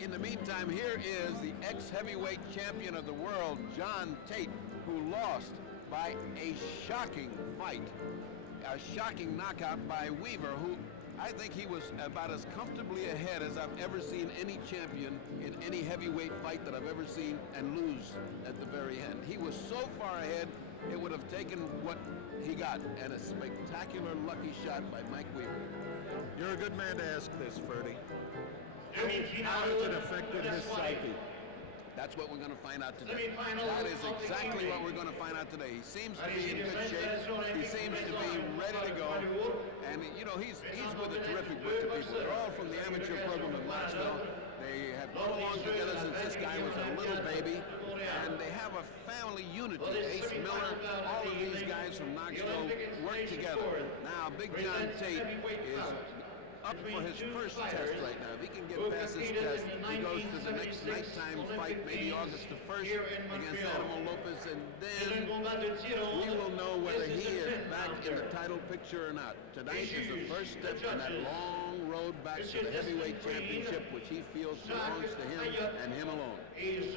In the meantime, here is the ex-heavyweight champion of the world, John Tate, who lost by a shocking fight, a shocking knockout by Weaver, who I think he was about as comfortably ahead as I've ever seen any champion in any heavyweight fight that I've ever seen and lose at the very end. He was so far ahead, it would have taken what he got, and a spectacular lucky shot by Mike Weaver. You're a good man to ask this, Ferdy. How has it affected his psyche? That's what we're going to find out today. That is exactly what we're going to find out today. He seems to be in good shape. He seems to be ready to go. And, you know, he's with a terrific bunch of people. They're all from the amateur program in Knoxville. They have come along together since this guy was a little baby. And they have a family unity. Ace Miller, all of these guys from Knoxville work together. Now, Big John Tate is up for his first test right now. If he can get past his test, he goes to the next nighttime fight, maybe August the 1st against Animal Lopez, and then we will know whether he is back in the title picture or not. Tonight is the first step in that long road back to the heavyweight championship, which he feels belongs to him and him alone. You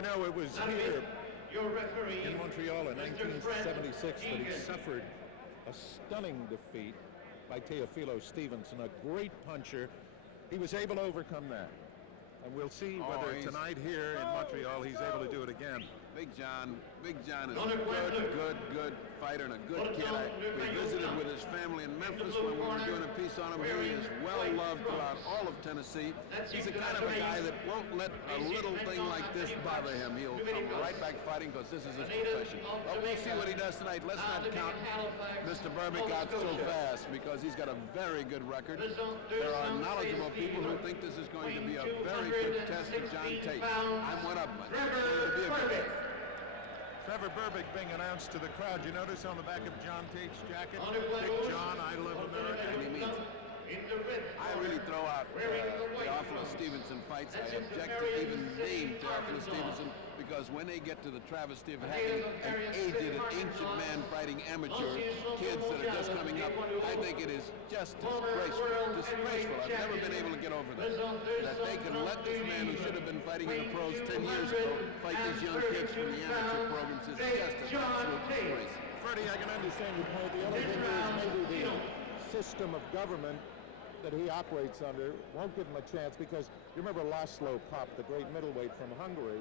know, it was here in Montreal in 1976 that he suffered a stunning defeat by Teofilo Stevenson, a great puncher. He was able to overcome that. And we'll see whether tonight here in Montreal he's able to do it again. Big John is a good fighter and a good kid. We visited with his family in Memphis when we were doing a piece on him. He is well loved throughout all of Tennessee. He's the kind of a guy that won't let a little thing like this bother him. He'll come right back fighting because this is his profession. But we'll see what he does tonight. Let's not count Mr. Berbick out so fast because he's got a very good record. There are knowledgeable people who think this is going to be a very good test of John Tate. I'm one of them. Trevor Berbick being announced to the crowd. You notice on the back of John Tate's jacket, Big John, Idol of America. And he means it. I really throw out Teofilo Stevenson fights. I object to even name Teofilo Stevenson because when they get to the travesty of having an aged and ancient man fighting amateur kids that are just coming up, I think it is just disgraceful. Disgraceful. I've never been able to get over that. That they can let this man who should have been fighting in the pros 10 years ago fight these young kids from the amateur programs is just an absolute disgrace. Freddie, I can understand your point. The only thing is maybe the system of government that he operates under won't give him a chance because you remember Laszlo Pop, the great middleweight from Hungary,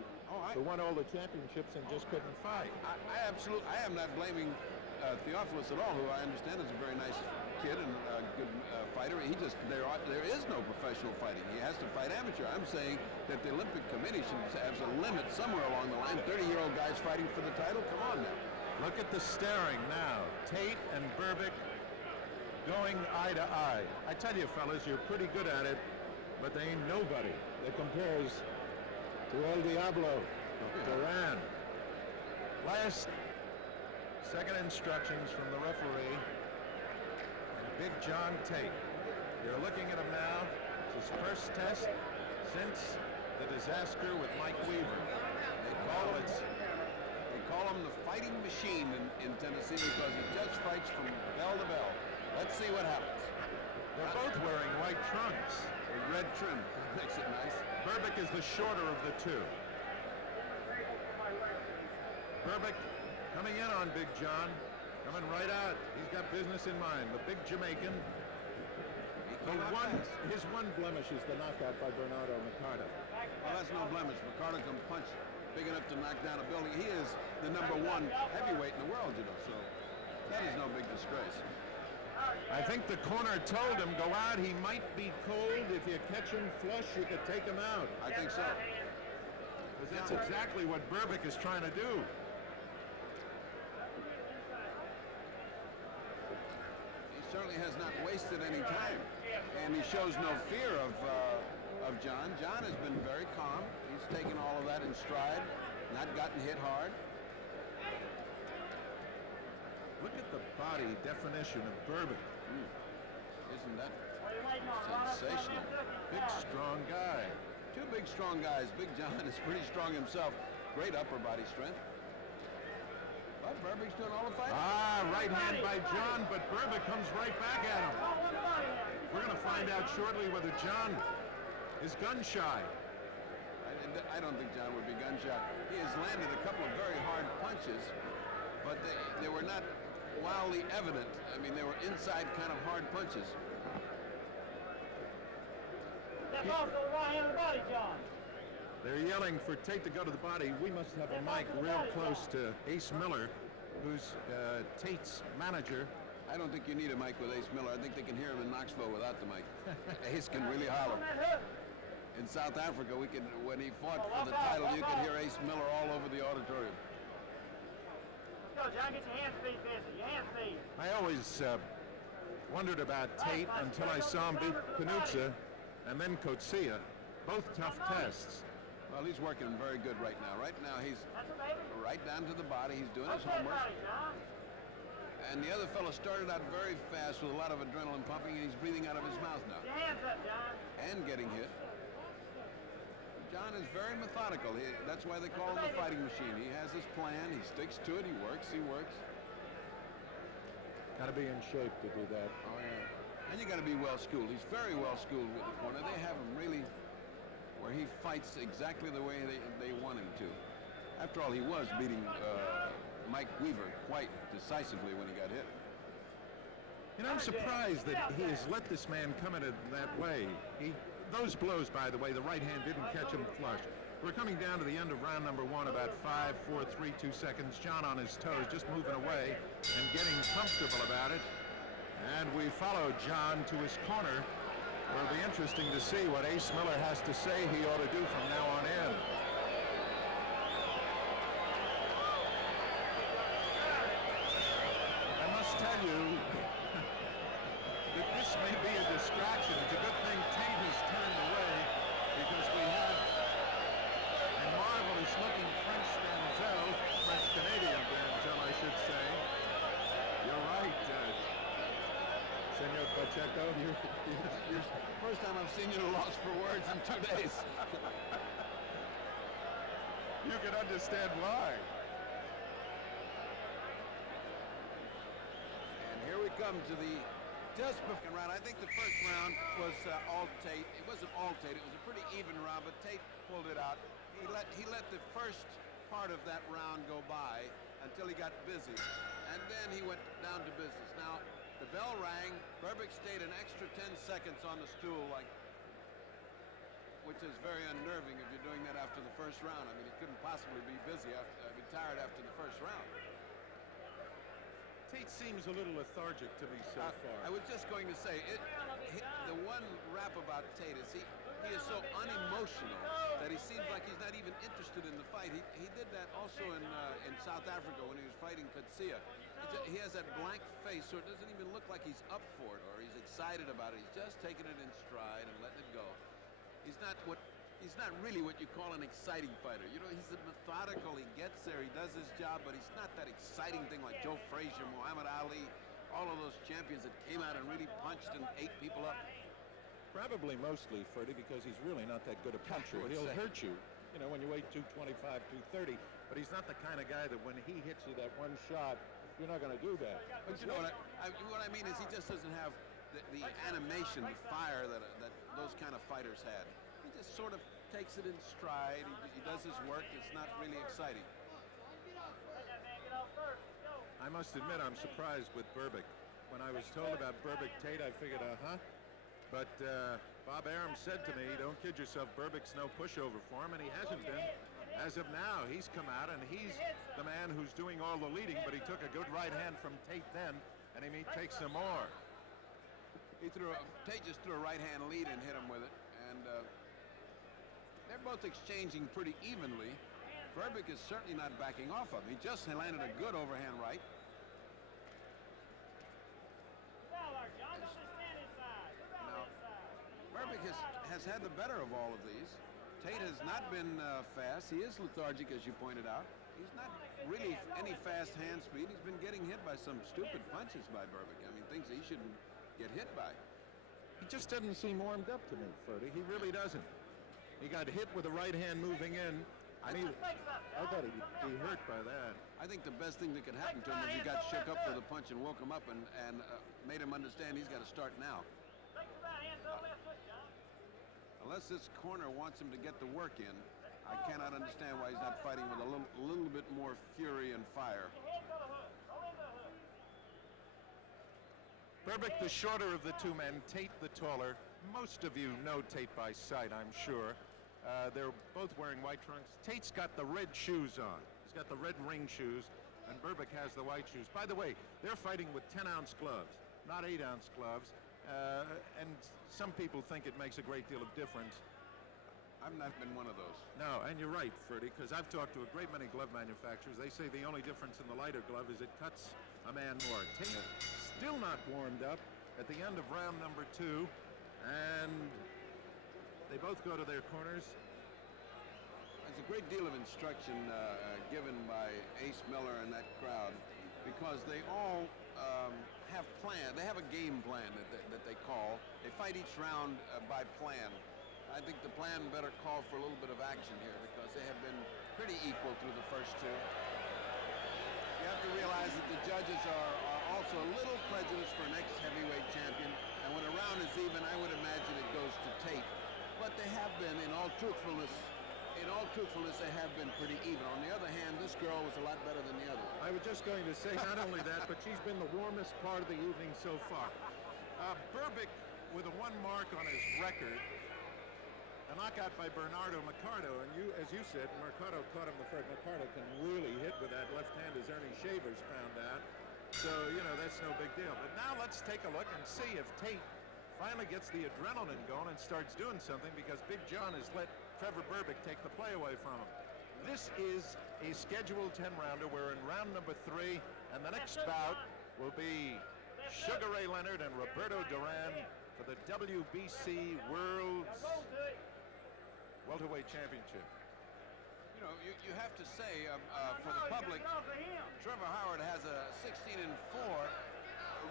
who won all the championships and just couldn't fight. I am not blaming Theophilus at all, who I understand is a very nice kid and a good fighter. There is no professional fighting. He has to fight amateur. I'm saying that the Olympic Committee should have a limit somewhere along the line. 30-year-old guys fighting for the title? Come on now. Look at the staring now. Tate and Berbick going eye to eye. I tell you, fellas, you're pretty good at it, but there ain't nobody that compares to El Diablo, Durán. Last second instructions from the referee, Big John Tate. You're looking at him now. It's his first test since the disaster with Mike Weaver. They call him the fighting machine in Tennessee because he just fights from bell to bell. Let's see what happens. They're both wearing white trunks. A red trim. That makes it nice. Berbick is the shorter of the two. Berbick coming in on Big John. Coming right out. He's got business in mind. The big Jamaican. His one blemish is the knockout by Bernardo Mercado. Well, that's no blemish. Mercado can punch big enough to knock down a building. He is the #1 heavyweight in the world, you know, so that is no big disgrace. I think the corner told him, go out, he might be cold. If you catch him flush, you could take him out. I think so. Because that's exactly what Berbick is trying to do. He certainly has not wasted any time. And he shows no fear of John. John has been very calm. He's taken all of that in stride, not gotten hit hard. Look at the body definition of Berbick. Isn't that sensational? Big, strong guy. Two big, strong guys. Big John is pretty strong himself. Great upper body strength. But Berbick's doing all the fighting. Right hand by John, but Berbick comes right back at him. We're going to find out shortly whether John is gun shy. I don't think John would be gun shy. He has landed a couple of very hard punches, but they were not wildly evident. I mean, they were inside kind of hard punches. Step off the right hand of the body, John. They're yelling for Tate to go to the body. We must have a mic real close to Ace Miller, who's Tate's manager. I don't think you need a mic with Ace Miller. I think they can hear him in Knoxville without the mic. Ace can really holler. In South Africa, when he fought for the title, you could hear Ace Miller all over the auditorium. Go, John, get your hand speed busy. Your hand speed. I always wondered about Tate until I saw him beat Panuzza and then Coetzee. Both tough tests. Well, he's working very good right now. Right now, he's right down to the body. He's doing his homework. And the other fellow started out very fast with a lot of adrenaline pumping, and he's breathing out of his mouth now. Your hands up, John. And getting hit. John is very methodical. That's why they call him the fighting machine. He has his plan. He sticks to it. He works. Got to be in shape to do that. Oh, yeah. And you got to be well schooled. He's very well schooled with the corner. They have him really where he fights exactly the way they want him to. After all, he was beating Mike Weaver quite decisively when he got hit. And I'm surprised that he has let this man come at it that way. Those blows, by the way, the right hand didn't catch him flush. We're coming down to the end of round number 1, about 5, 4, 3, 2 seconds. John on his toes, just moving away and getting comfortable about it. And we follow John to his corner. It'll be interesting to see what Ace Miller has to say he ought to do from now on in. I must tell you that this may be a distraction. It's a good thing Tate has turned away because we have a marvelous-looking French French-Canadian Denzel, I should say. You're right, Senor Pacheco. You're first time I've seen you at a loss for words in 2 days. You can understand why. And here we come to the just before round. I think the first round was all Tate. It wasn't all Tate. It was a pretty even round, but Tate pulled it out. He let the first part of that round go by until he got busy, and then he went down to business. Now, the bell rang. Berbick stayed an extra 10 seconds on the stool, which is very unnerving if you're doing that after the first round. I mean, he couldn't possibly be tired after the first round. Tate seems a little lethargic to me so far. I was just going to say, the one rap about Tate is he is so unemotional that he seems like he's not even interested in the fight. He did that also in South Africa when he was fighting Coetzee. He has that blank face, so it doesn't even look like he's up for it or he's excited about it. He's just taking it in stride and letting it go. He's not really what you call an exciting fighter. You know, he's methodical. He gets there. He does his job, but he's not that exciting thing like Joe Frazier, Muhammad Ali, all of those champions that came out and really punched and ate people up. Probably mostly, Freddie, because he's really not that good a puncher. He'll hurt you, you know, when you weigh 225, 230. But he's not the kind of guy that when he hits you that one shot, you're not going to do that. But you know what I mean is he just doesn't have the animation, the fire that those kind of fighters had. He just sort of takes it in stride. He does his work. It's not really exciting. I must admit I'm surprised with Berbick. When I was told about Berbick Tate, I figured, But Bob Arum said to me, don't kid yourself, Berbick's no pushover for him, and he hasn't been. As of now, he's come out, and he's the man who's doing all the leading, but he took a good right hand from Tate then, and he may take some more. Tate just threw a right hand lead and hit him with it, and they're both exchanging pretty evenly. Berbick is certainly not backing off of him. He just landed a good overhand right. Berbick has had the better of all of these. Tate has not been fast. He is lethargic, as you pointed out. He's not really any fast hand speed. He's been getting hit by some stupid punches by Berbick. I mean, things he shouldn't get hit by. He just doesn't seem warmed up to me, Ferdy. He really doesn't. He got hit with the right hand moving in. I thought he'd be hurt by that. I think the best thing that could happen to him is he got shook up with a punch and woke him up and made him understand he's got to start now. Unless this corner wants him to get the work in, I cannot understand why he's not fighting with a little bit more fury and fire. Berbick, the shorter of the two men, Tate the taller. Most of you know Tate by sight, I'm sure. They're both wearing white trunks. Tate's got the red shoes on. He's got the red ring shoes, and Berbick has the white shoes. By the way, they're fighting with 10-ounce gloves, not 8-ounce gloves. And some people think it makes a great deal of difference. I've not been one of those. No, and you're right, Freddie, because I've talked to a great many glove manufacturers. They say the only difference in the lighter glove is it cuts a man more. Tate still not warmed up at the end of round number 2, and they both go to their corners. There's a great deal of instruction given by Ace Miller and that crowd, because they all have plan. They have a game plan that they call. They fight each round by plan. I think the plan better call for a little bit of action here, because they have been pretty equal through the first 2. You have to realize that the judges are also a little prejudiced for an ex-heavyweight champion, and when a round is even, I would imagine it goes to Tate. But they have been, in all truthfulness, they have been pretty even. On the other hand, this girl was a lot better than the other. I was just going to say, not only that, but she's been the warmest part of the evening so far. Berbick, with a 1 mark on his record, a knockout by Bernardo Mercado, and as you said, Mercado caught him the first. Mercado can really hit with that left hand, as Ernie Shavers found out. So, that's no big deal. But now let's take a look and see if Tate finally gets the adrenaline going and starts doing something, because Big John has let Trevor Berbick take the play away from him. This is a scheduled 10-rounder. We're in round number 3, and the next bout will be Sugar Ray Leonard and Roberto Durán for the WBC World's Welterweight Championship. You have to say, for the public, Trevor Howard has a 16-4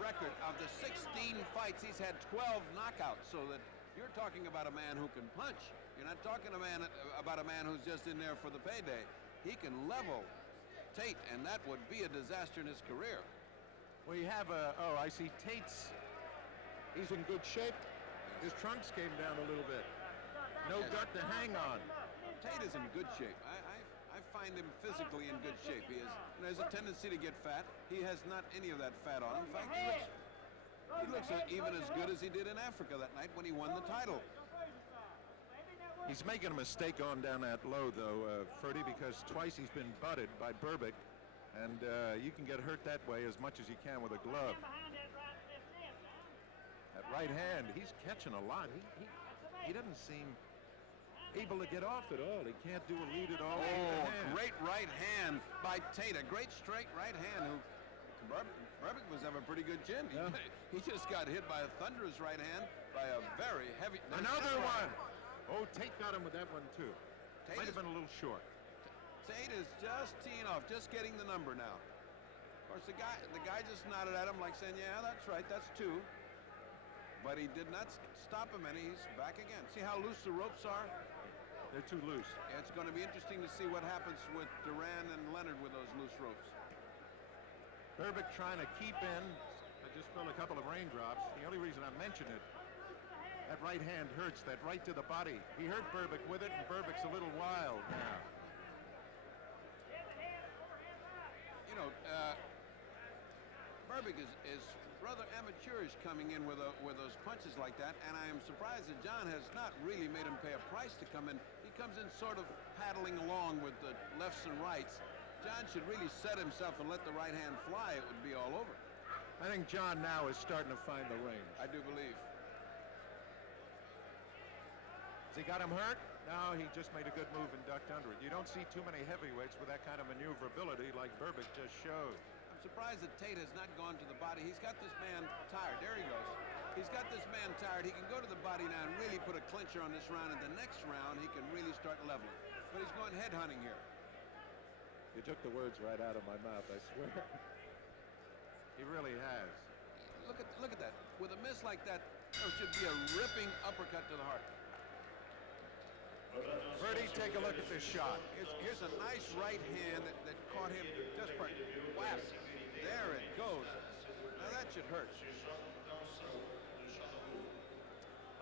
record. Of the 16 fights, he's had 12 knockouts, so that you're talking about a man who can punch. You're not talking about a man who's just in there for the payday. He can level Tate, and that would be a disaster in his career. We have I see Tate's, he's in good shape. His trunks came down a little bit. No gut to hang on. Tate is in good shape. I find him physically in good shape. He has a tendency to get fat. He has not any of that fat on him. In fact, he looks even as good as he did in Africa that night when he won the title. He's making a mistake on down that low, though, Freddie, because twice he's been butted by Berbick, and you can get hurt that way as much as you can with a glove. That right hand, he's catching a lot. He doesn't seem able to get off at all. He can't do a lead at all. Oh, great right hand by Tate. A great straight right hand. Berbick was having a pretty good chin. Yeah. He just got hit by a thunderous right hand by a very heavy... Another one! Oh, Tate got him with that one, too. Might have been a little short. Tate is just teeing off, just getting the number now. Of course, the guy just nodded at him like saying, yeah, that's right, that's 2. But he did not stop him, and he's back again. See how loose the ropes are? They're too loose. It's going to be interesting to see what happens with Durán and Leonard with those loose ropes. Berbick trying to keep in. I just felt a couple of raindrops. The only reason I mention it, that right hand hurts, that right to the body. He hurt Berbick with it, and Berbick's a little wild now. Berbick is rather amateurish coming in with those punches like that, and I am surprised that John has not really made him pay a price to come in. He comes in sort of paddling along with the lefts and rights. John should really set himself and let the right hand fly. It would be all over. I think John now is starting to find the range. I do believe. Has he got him hurt? No, he just made a good move and ducked under it. You don't see too many heavyweights with that kind of maneuverability like Berbick just showed. I'm surprised that Tate has not gone to the body. He's got this man tired. There he goes. He's got this man tired. He can go to the body now and really put a clincher on this round, and the next round he can really start leveling. But he's going head hunting here. You took the words right out of my mouth, I swear. He really has. Look at that. With a miss like that, there should be a ripping uppercut to the heart. Freddie, take a look at this shot. Here's a nice right hand that caught him just for whap. There it goes. Now that should hurt.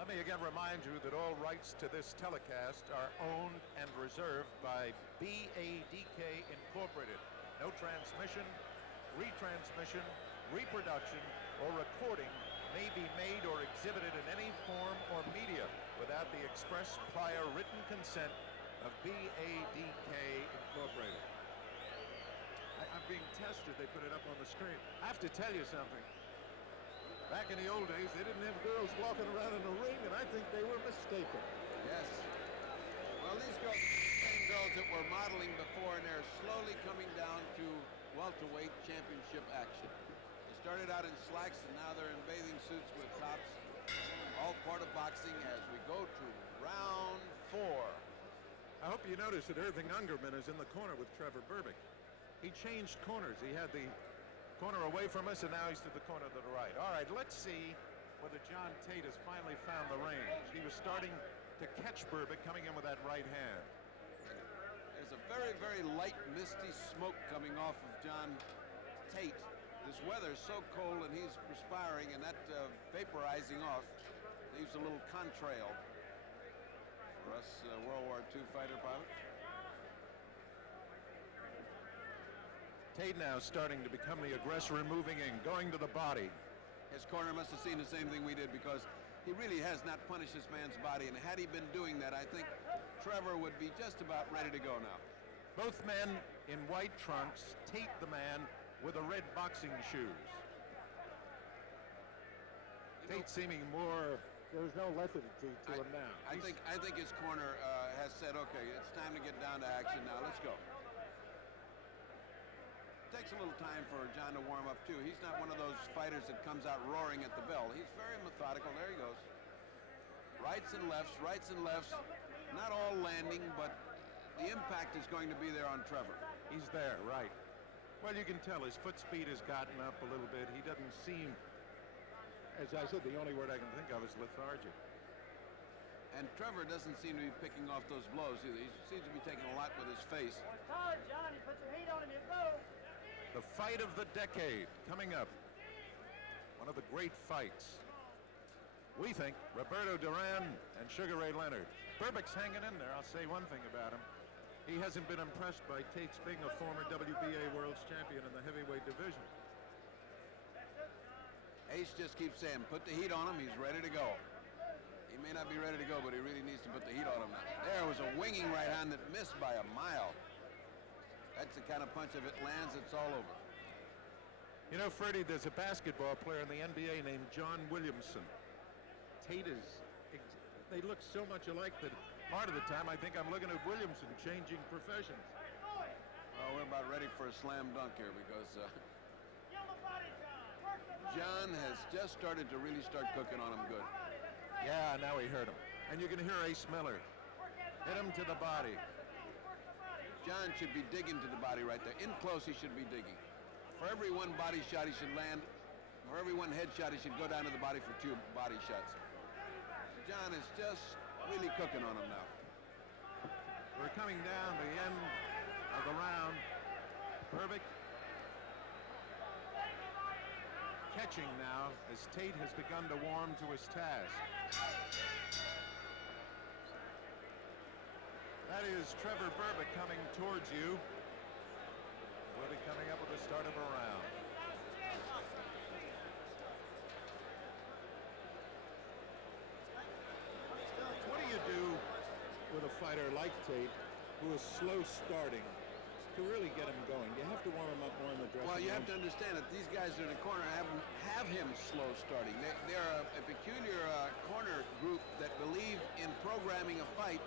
Let me again remind you that all rights to this telecast are owned and reserved by BADK Incorporated. No transmission, retransmission, reproduction, or recording may be made or exhibited in any form or media without the express prior written consent of BADK Incorporated. I'm being tested. They put it up on the screen. I have to tell you something. Back in the old days, they didn't have girls walking around in the ring, and I think they were mistaken. Yes. Well, these girls, same girls that were modeling before, and they're slowly coming down to welterweight championship action. They started out in slacks, and now they're in bathing suits with tops. All part of boxing as we go to round 4. I hope you notice that Irving Ungerman is in the corner with Trevor Berbick. He changed corners. He had the corner away from us, and now he's to the corner to the right. All right, let's see whether John Tate has finally found the range. He was starting to catch Berbick coming in with that right hand. There's a very, very light, misty smoke coming off of John Tate. This weather is so cold, and he's perspiring, and that vaporizing off leaves a little contrail for us World War II fighter pilots. Tate now starting to become the aggressor, moving in, going to the body. His corner must have seen the same thing we did, because he really has not punished this man's body, and had he been doing that, I think Trevor would be just about ready to go now. Both men in white trunks, Tate the man with the red boxing shoes. Tate seeming more, there's no lethargy to him now. I think his corner has said, okay, it's time to get down to action now, let's go. Takes a little time for John to warm up too. He's not one of those fighters that comes out roaring at the bell. He's very methodical. There he goes. Rights and lefts, not all landing, but the impact is going to be there on Trevor. He's there, right. Well, you can tell his foot speed has gotten up a little bit. He doesn't seem, as I said, the only word I can think of is lethargic. And Trevor doesn't seem to be picking off those blows either. He seems to be taking a lot with his face. Well, it's hard, John. You put some heat on him, you go. The fight of the decade coming up. One of the great fights. We think Roberto Durán and Sugar Ray Leonard. Berbick's hanging in there. I'll say one thing about him. He hasn't been impressed by Tate's being a former WBA World's Champion in the heavyweight division. Ace just keeps saying, put the heat on him. He's ready to go. He may not be ready to go, but he really needs to put the heat on him now. There was a winging right hand that missed by a mile. That's the kind of punch, if it lands, it's all over. You know, Freddie, there's a basketball player in the NBA named John Williamson. Tate is, they look so much alike that part of the time I think I'm looking at Williamson changing professions. Well, we're about ready for a slam dunk here, because John has just started to really start cooking on him good. Yeah, now he hurt him. And you can hear Ace Miller hit him to the body. John should be digging to the body right there. In close, he should be digging. For every one body shot he should land, for every one head shot he should go down to the body for 2 body shots. John is just really cooking on him now. We're coming down the end of the round. Berbick catching now as Tate has begun to warm to his task. That is Trevor Berbick coming towards you. We'll be coming up with the start of a round. What do you do with a fighter like Tate who is slow starting to really get him going? You have to warm him up more in the dressing room. Well, you have to understand that these guys in the corner have him slow starting. They're a peculiar corner group that believe in programming a fight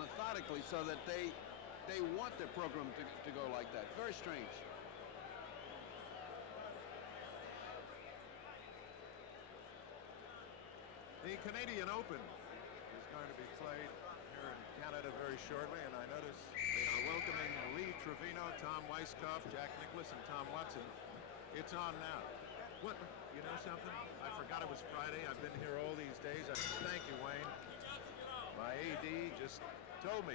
methodically, so that they want their program to go like that. Very strange. The Canadian Open is going to be played here in Canada very shortly, and I notice they are welcoming Lee Trevino, Tom Weiskopf, Jack Nicklaus, and Tom Watson. It's on now. What? You know something? I forgot it was Friday. I've been here all these days. Thank you, Wayne. My AD just told me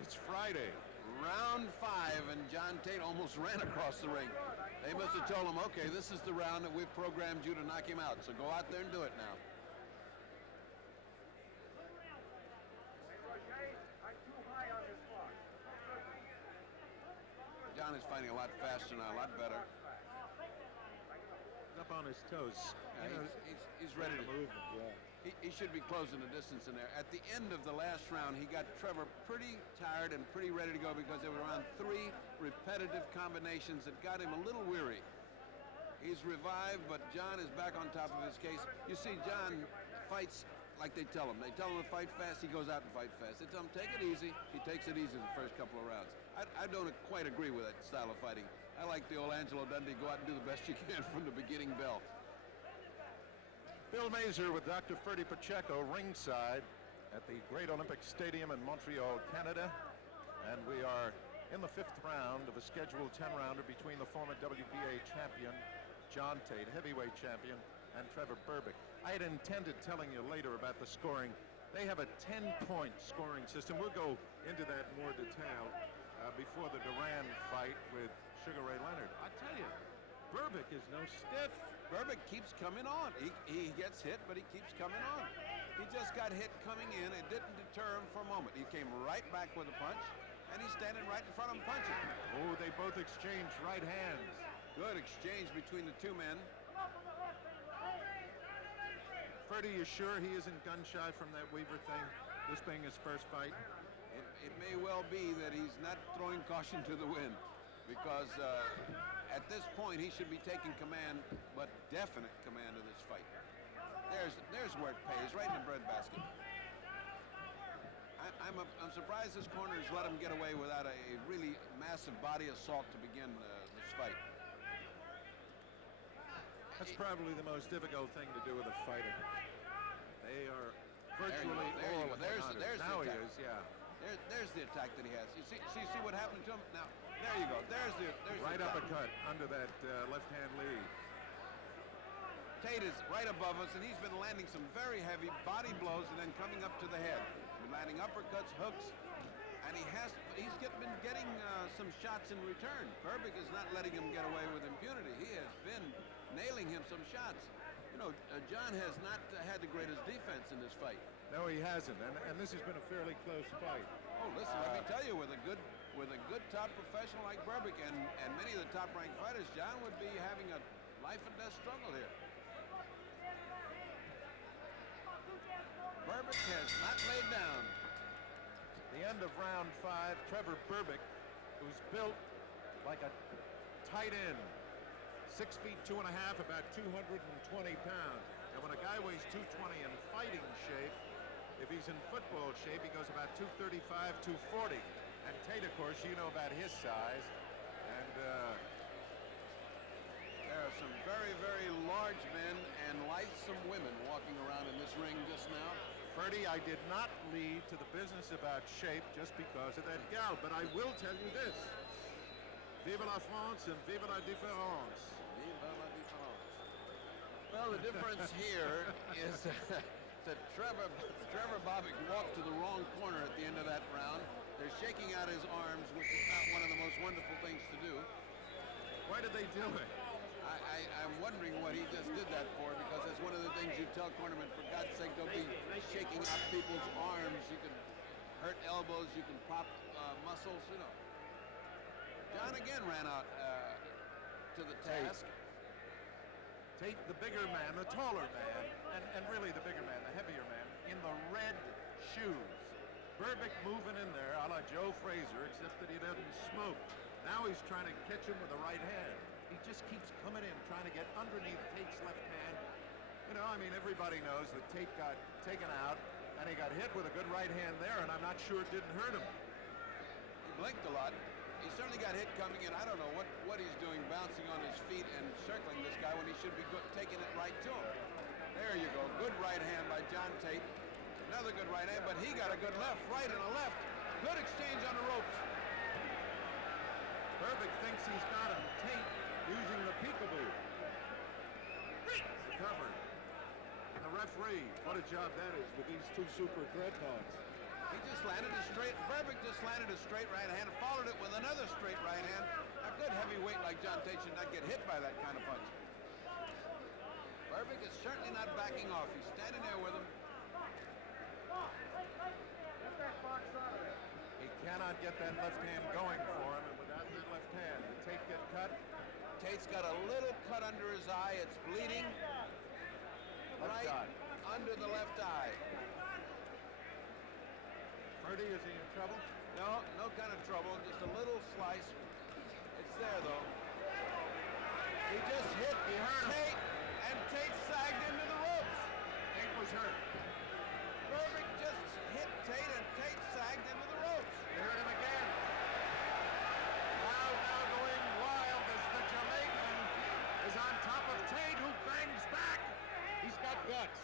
it's Friday. Round 5, and John Tate almost ran across the ring. They must have told him, okay, this is the round that we've programmed you to knock him out, so go out there and do it now. John is fighting a lot faster now, a lot better. He's up on his toes. Yeah, he's ready to move. Yeah. He should be closing the distance in there. At the end of the last round, he got Trevor pretty tired and pretty ready to go because there were around 3 repetitive combinations that got him a little weary. He's revived, but John is back on top of his case. You see, John fights like they tell him. They tell him to fight fast, he goes out and fight fast. They tell him, take it easy. He takes it easy the first couple of rounds. I don't quite agree with that style of fighting. I like the old Angelo Dundee, go out and do the best you can from the beginning bell. Bill Mazur with Dr. Ferdy Pacheco ringside at the Great Olympic Stadium in Montreal, Canada. And we are in the 5th round of a scheduled 10-rounder between the former WBA champion, John Tate, heavyweight champion, and Trevor Berbick. I had intended telling you later about the scoring. They have a 10-point scoring system. We'll go into that in more detail before the Durán fight with Sugar Ray Leonard. I tell you, Berbick is no stiff. Berbick keeps coming on. He gets hit, but he keeps coming on. He just got hit coming in. It didn't deter him for a moment. He came right back with a punch, and he's standing right in front of him punching. Oh, they both exchanged right hands. Good exchange between the two men. Ferdy, you sure he isn't gun-shy from that Weaver thing, this being his first fight? It may well be that he's not throwing caution to the wind, because at this point he should be taking command, but definite command of this fight. There's where it pays, right in the breadbasket. I'm surprised this corner has let him get away without a really massive body assault to begin this fight. That's probably the most difficult thing to do with a fighter. They are virtually all there's now the he attack. is, yeah. There's the attack that he has. You see what happened to him? Now, there you go. There's right the uppercut under that left-hand lead. Tate is right above us, and he's been landing some very heavy body blows and then coming up to the head. He's been landing uppercuts, hooks, and he's been getting some shots in return. Berbick is not letting him get away with impunity. He has been nailing him some shots. You know, John has not had the greatest defense in this fight. No, he hasn't, and this has been a fairly close fight. Oh, listen, let me tell you, with a good top professional like Berbick and many of the top-ranked fighters, John would be having a life and death struggle here. Berbick has not laid down. The end of round 5, Trevor Berbick, who's built like a tight end, 6 feet 2.5, about 220 pounds. And when a guy weighs 220 in fighting shape, if he's in football shape, he goes about 235, 240. And Tate, of course, you know about his size. And there are some very, very large men and lithesome women walking around in this ring just now. Ferdy, I did not lead to the business about shape just because of that gal, but I will tell you this. Vive la France and vive la différence. Vive la différence. Well, the difference here is that Trevor Berbick walked to the wrong corner at the end of that round. They're shaking out his arms, which is not one of the most wonderful things to do. Why did they do it? I'm wondering what he just did that for, because that's one of the things you tell cornermen, for God's sake, don't be shaking out people's arms. You can hurt elbows, you can pop muscles, you know. John again ran out to the task. Tate, the bigger man, the taller man, and really the bigger man, the heavier man, in the red shoes. Berbick moving in there a la Joe Frazier, except that he doesn't smoke. Now he's trying to catch him with the right hand. He just keeps coming in, trying to get underneath Tate's left hand. You know, I mean, everybody knows that Tate got taken out, and he got hit with a good right hand there, and I'm not sure it didn't hurt him. He blinked a lot. He certainly got hit coming in. I don't know what he's doing, bouncing on his feet and circling this guy when he should be taking it right to him. There you go. Good right hand by John Tate. Another good right hand, but he got a good left, right and a left. Good exchange on the ropes. Berbick thinks he's got him. Tate using the peekaboo. Covered. And the referee, what a job that is with these two super dreadnoughts. He just landed a straight, Berbick just landed a straight right hand, followed it with another straight right hand. A good heavyweight like John Tate should not get hit by that kind of punch. Berbick is certainly not backing off. He's standing there with him. He cannot get that left hand going for him, and without that left hand, Tate get cut? Tate's got a little cut under his eye. It's bleeding right under the left eye. Bertie, is he in trouble? No, no kind of trouble. Just a little slice. It's there, though. He just hit Tate, and Tate sagged into the ropes. Tate was hurt. Berbick just hit Tate, and Tate sagged into the ropes. They hurt him again. Crowd now going wild as the Jamaican is on top of Tate, who bangs back. He's got guts.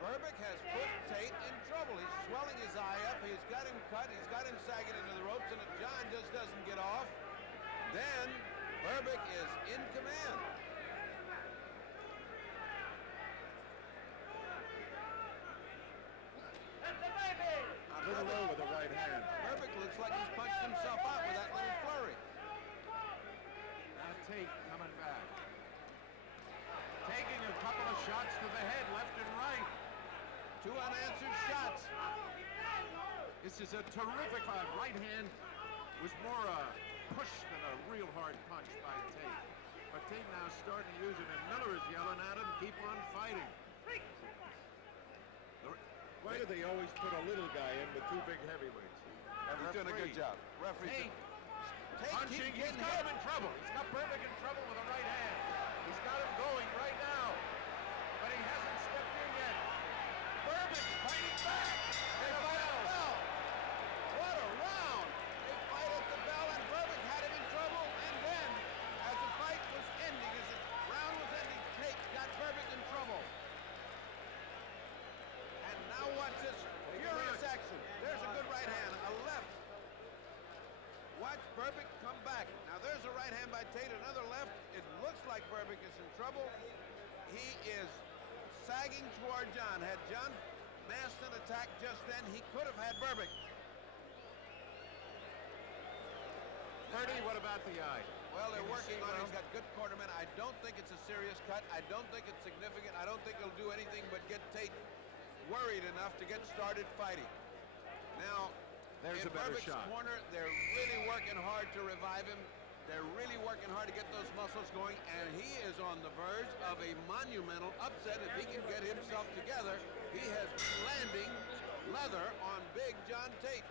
Berbick has put Tate in trouble. He's swelling his eye up. He's got him cut. He's got him sagging into the ropes, and if John just doesn't get off, then Berbick is in command. Little low with the right hand. Berbick looks like he's punched himself out with that little flurry. Now Tate coming back. Taking a couple of shots to the head, left and right. Two unanswered shots. This is a terrific fight. Right hand was more a push than a real hard punch by Tate. But Tate now starting to use it, and Miller is yelling at him, keep on fighting. Why do they always put a little guy in with two big heavyweights? He's doing a good job. Referee. Tate punching, he's got him in trouble. He's got Berbick in trouble with a right hand. He's got him going right now, but he hasn't stepped in yet. Berbick fighting back. They fight at the bell. What a round! They fight at the bell, and Berbick had him in trouble. And then, as the fight was ending, as the round was ending, Tate got Berbick in trouble. And now watch this furious action. There's a good right hand, a left. Watch Berbick come back. Now there's a right hand by Tate, another left. It looks like Berbick is in trouble. He is sagging toward John. Had John masked an attack just then, he could have had Berbick. Bertie, what about the eye? Well, they're working on it. He's got good cornermen. I don't think it's a serious cut. I don't think it's significant. I don't think it'll do anything but get Tate worried enough to get started fighting. Now, there's in a better Berbick's shot. corner, they're really working hard to revive him. They're really working hard to get those muscles going, and he is on the verge of a monumental upset. If he can get himself together, he has landing leather on big John Tate.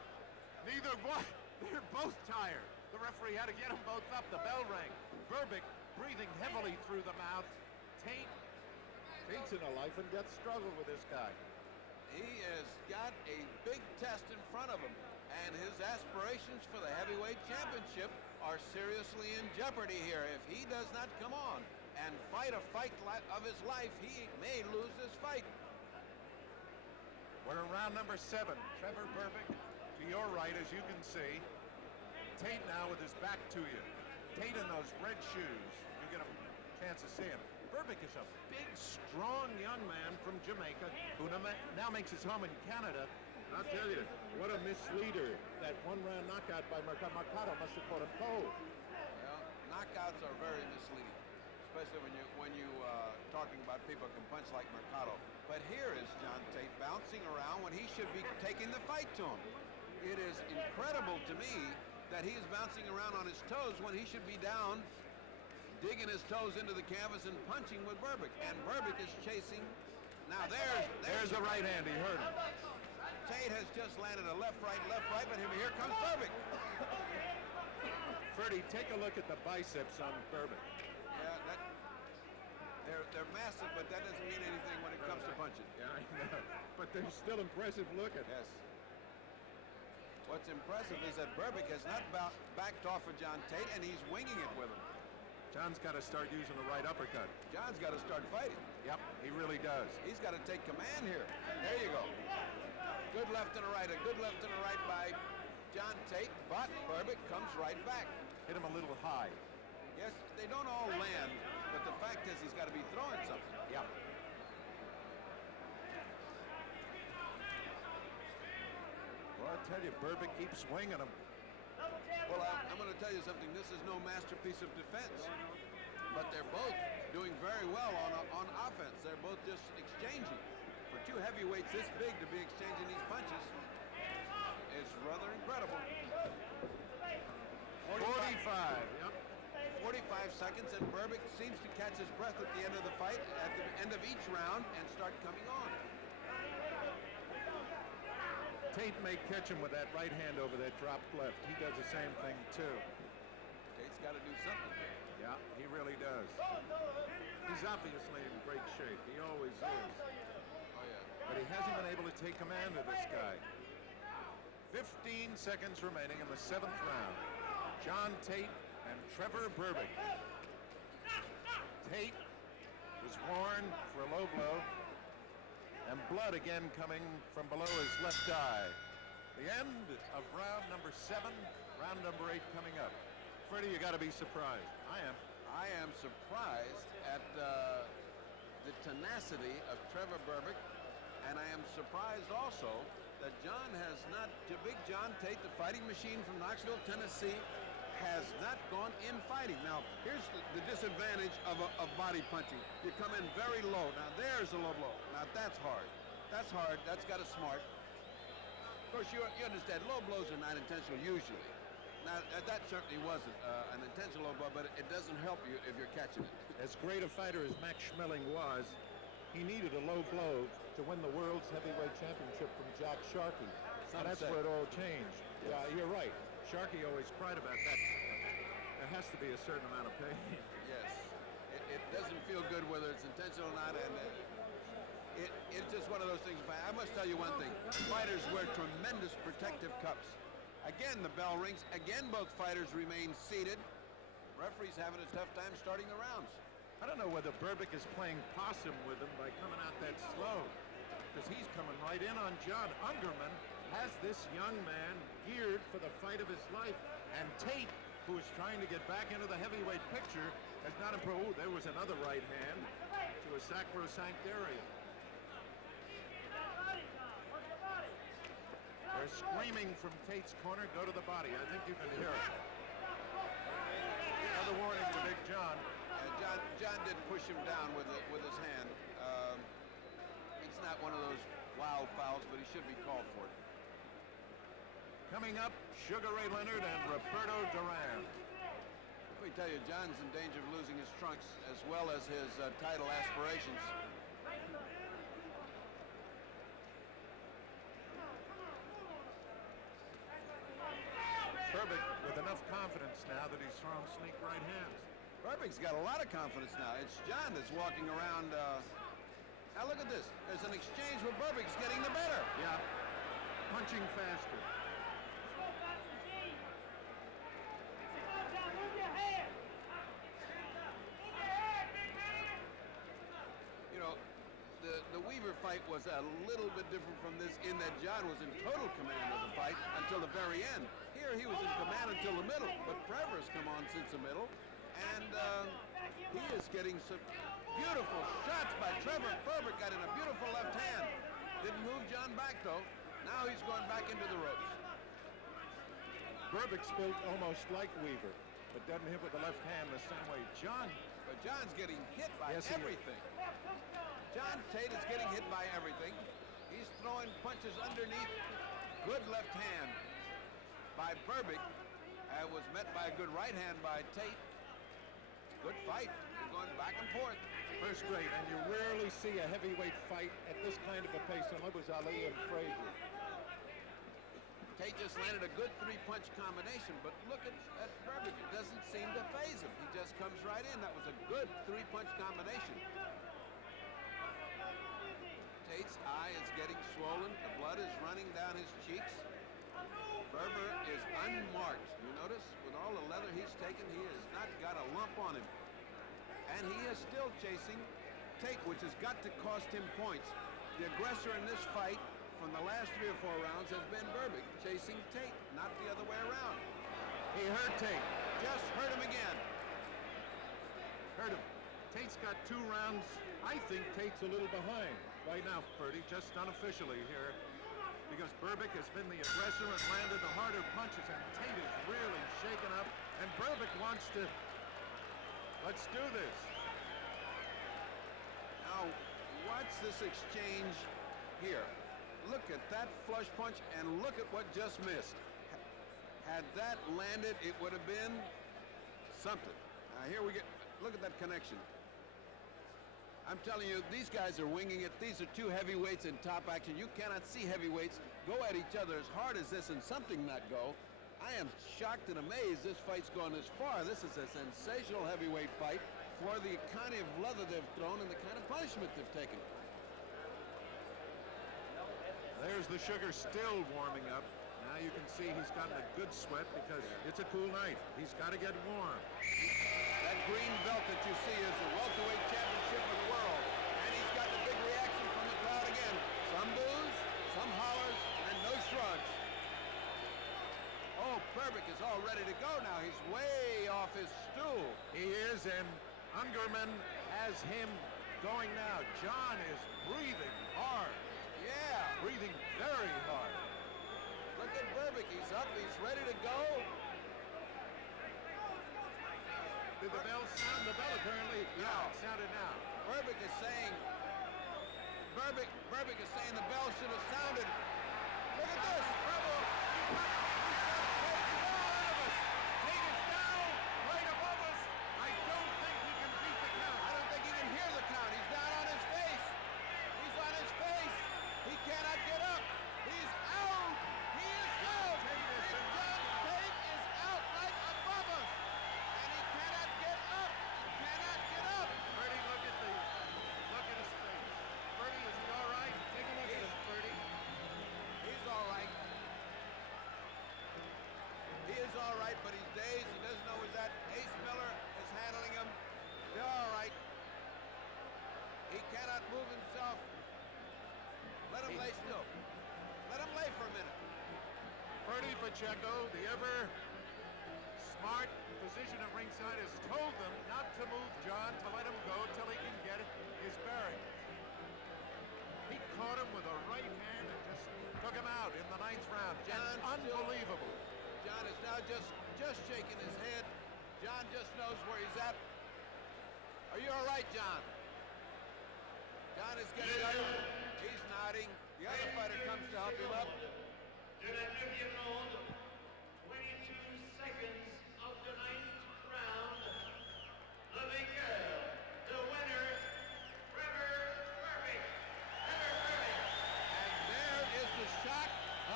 Neither one. They're both tired. The referee had to get them both up. The bell rang. Berbick breathing heavily through the mouth. Tate's in a life and death struggle with this guy. He has got a big test in front of him, and his aspirations for the heavyweight championship are seriously in jeopardy here. If he does not come on and fight a fight of his life, he may lose this fight. We're in round number 7. Trevor Berbick to your right, as you can see. Tate now with his back to you. Tate in those red shoes. You get a chance to see him. Berbick is a big, strong young man from Jamaica who now makes his home in Canada. And I'll tell you, what a misleader. That one-round knockout by Mercado must have caught him cold. Well, knockouts are very misleading, especially when you talking about people who can punch like Mercado. But here is John Tate bouncing around when he should be taking the fight to him. It is incredible to me that he is bouncing around on his toes when he should be down, digging his toes into the canvas and punching with Berbick. And Berbick is chasing. Now there's the right hand. He hurt him. Tate has just landed a left, right, but here comes Berbick. Freddie, take a look at the biceps on Berbick. Yeah, they're massive, but that doesn't mean anything when it comes to punching. Yeah, I know. But they're still impressive looking. Yes. What's impressive is that Berbick has not backed off of John Tate, and he's winging it with him. John's got to start using the right uppercut. John's got to start fighting. Yep, he really does. He's got to take command here. There you go. Good left and a right. A good left and a right by John Tate, but Berbick comes right back. Hit him a little high. Yes, they don't all land, but the fact is he's got to be throwing something. Yep. Well, I tell you, Berbick keeps swinging him. Well, I'm going to tell you something. This is no masterpiece of defense, but they're both doing very well on offense. They're both just exchanging. For two heavyweights this big to be exchanging these punches is rather incredible. Yep. 45 seconds, and Berbick seems to catch his breath at the end of the fight, at the end of each round, and start coming on. Tate may catch him with that right hand over that dropped left. He does the same thing, too. Tate's got to do something. Yeah, he really does. He's obviously in great shape. He always is. Oh, yeah. But he hasn't been able to take command of this guy. 15 seconds remaining in the 7th round. John Tate and Trevor Berbick. Tate was warned for a low blow, and blood again coming from below his left eye. The end of round number 7, round number 8 coming up. Freddie, you got to be surprised. I am. I am surprised at the tenacity of Trevor Berbick, and I am surprised also that John has not, Big John Tate, the fighting machine from Knoxville, Tennessee, has not gone in fighting. Now, here's the disadvantage of body punching. You come in very low. Now, there's a low blow. Now, that's hard. That's hard. That's got to smart. Of course, you understand, low blows are not intentional usually. Now, that certainly wasn't an intentional low blow, but it doesn't help you if you're catching it. As great a fighter as Max Schmeling was, he needed a low blow to win the World's Heavyweight Championship from Jack Sharkey. And that's where it all changed. Yes. Yeah, you're right. Sharkey always cried about that. There has to be a certain amount of pain. Yes. It doesn't feel good whether it's intentional or not, and it's just one of those things. I must tell you one thing. Fighters wear tremendous protective cups. Again, the bell rings. Again, both fighters remain seated. Referee's having a tough time starting the rounds. I don't know whether Berbick is playing possum with him by coming out that slow, because he's coming right in on John. Ungerman has this young man geared for the fight of his life, and Tate, who is trying to get back into the heavyweight picture, has not improved. Oh, there was another right hand to a sacrosanct area. They're screaming from Tate's corner, go to the body. I think you can hear it. Another warning to Big John. John did push him down with his hand. It's not one of those wild fouls, but he should be called for it. Coming up, Sugar Ray Leonard and Roberto Durán. Let me tell you, John's in danger of losing his trunks as well as his title aspirations. Berbick with enough confidence now that he's throwing sneak right hands. Berbick's got a lot of confidence now. It's John that's walking around. Now look at this. There's an exchange where Berbick's getting the better. Yeah, punching faster. You know, the Weaver fight was a little bit different from this in that John was in total command of the fight until the very end. Here he was in command until the middle, but Trevor's come on since the middle, and he is getting some beautiful shots by Trevor. Berbick got in a beautiful left hand. Didn't move John back though. Now he's going back into the ropes. Berbick's built almost like Weaver, but doesn't hit with the left hand the same way. But John's getting hit by everything. John Tate is getting hit by everything. He's throwing punches underneath. Good left hand by Berbick. Was met by a good right hand by Tate. Good fight. They're going back and forth. First rate, and you rarely see a heavyweight fight at this kind of a pace, and it was Ali and Frazier. Tate just landed a good three-punch combination, but look at Berbick. It doesn't seem to faze him. He just comes right in. That was a good three-punch combination. Tate's eye is getting swollen. The blood is running down his cheeks. Berber is unmarked. You notice, with all the leather he's taken, he has not got a lump on him. And he is still chasing Tate, which has got to cost him points. The aggressor in this fight from the last 3 or 4 rounds has been Berbick, chasing Tate, not the other way around. He hurt Tate. Just hurt him again. Hurt him. Tate's got 2 rounds. I think Tate's a little behind right now, Ferdy, just unofficially here, because Berbick has been the aggressor and landed the harder punches, and Tate is really shaken up, and Berbick wants to, let's do this. Now, watch this exchange here. Look at that flush punch, and look at what just missed. Had that landed, it would have been something. Here we get, look at that connection. I'm telling you, these guys are winging it. These are two heavyweights in top action. You cannot see heavyweights go at each other as hard as this and something not go. I am shocked and amazed this fight's gone this far. This is a sensational heavyweight fight for the kind of leather they've thrown and the kind of punishment they've taken. There's the Sugar still warming up. Now you can see he's gotten a good sweat because it's a cool night. He's got to get warm. That green belt that you see is the welterweight championship of the world. And he's got the big reaction from the crowd again. Some boos, some hollers, and no shrugs. Oh, Berbick is all ready to go now. He's way off his stool. He is, and Ungerman has him going now. John is breathing hard. Yeah. Breathing very hard. Look at Berbick. He's up. He's ready to go. Did the bell sound? The bell apparently, yeah, it sounded now. Berbick is saying the bell should have sounded. Look at this. Trevor. Tate is down, right above us. I don't think he can beat the count. I don't think he can hear the count. He's down on his face. He's on his face. He cannot get up. He's out. He is out. Tate is Big John Tate is out right above us. And he cannot get up. He cannot get up. Bertie, look at his face. Bertie, is he all right? Take a look at him, Bertie. He's all right. He is all right, but he's dazed. He doesn't know who's that. Ace Miller is handling him. They're all right. He cannot move himself. Let him lay still. Let him lay for a minute. Bertie Pacheco, the ever smart physician at ringside, has told them not to move John, to let him go till he can get his bearings. He caught him with a right hand and just took him out in the 9th round. John Unbelievable. John is now just shaking his head. John just knows where he's at. Are you all right, John? John is getting up. He's nodding. The other fighter comes to help him up. De la 9e ronde, 22 seconds of the 9th round. Le vainqueur, the winner, Trevor Berbick. Trevor Berbick. And there is the shock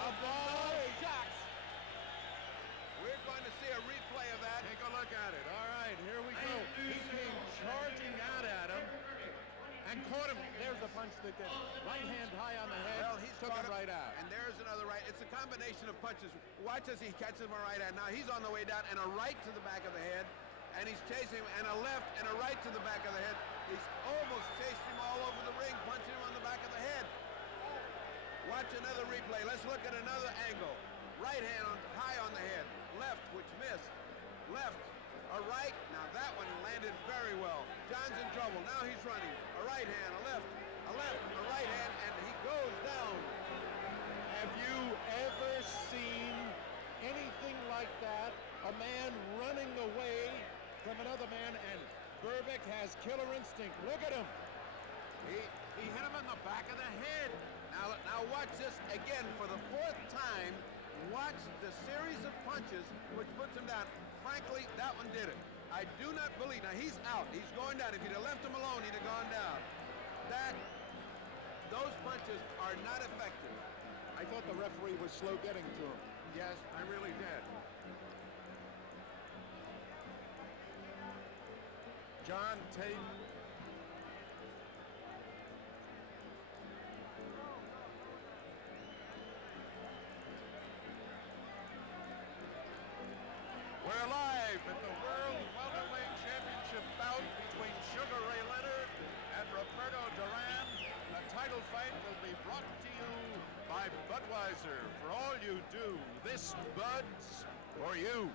of all shocks. We're going to see a replay of that. Take a look at it. All right, here we go. He came charging out at him and caught him. There's the punch that gets right hand high on the head. Well, he's took caught him right out. And there's another right. It's a combination of punches. Watch as he catches him a right hand. Now he's on the way down, and a right to the back of the head. And he's chasing him, and a left and a right to the back of the head. He's almost chased him all over the ring, punching him on the back of the head. Watch another replay. Let's look at another angle. Right hand high on the head. Left, which missed. Left, a right. Now that one landed very well. John's in trouble. Now he's running. A right hand, a left, a right hand, and he goes down. Have you ever seen anything like that? A man running away from another man, and Berbick has killer instinct. Look at him. He hit him in the back of the head. Now watch this again for the 4th time. Watch the series of punches which puts him down. Frankly, that one did it. I do not believe. Now he's out. He's going down. If he'd have left him alone, he'd have gone down. Those punches are not effective. I thought the referee was slow getting to him. Yes, I really did. John Tate. We're live at the World Welterweight Championship bout between Sugar Ray Leonard and Roberto Durán. The title fight will be brought to you by Budweiser. For all you do, this Bud's for you.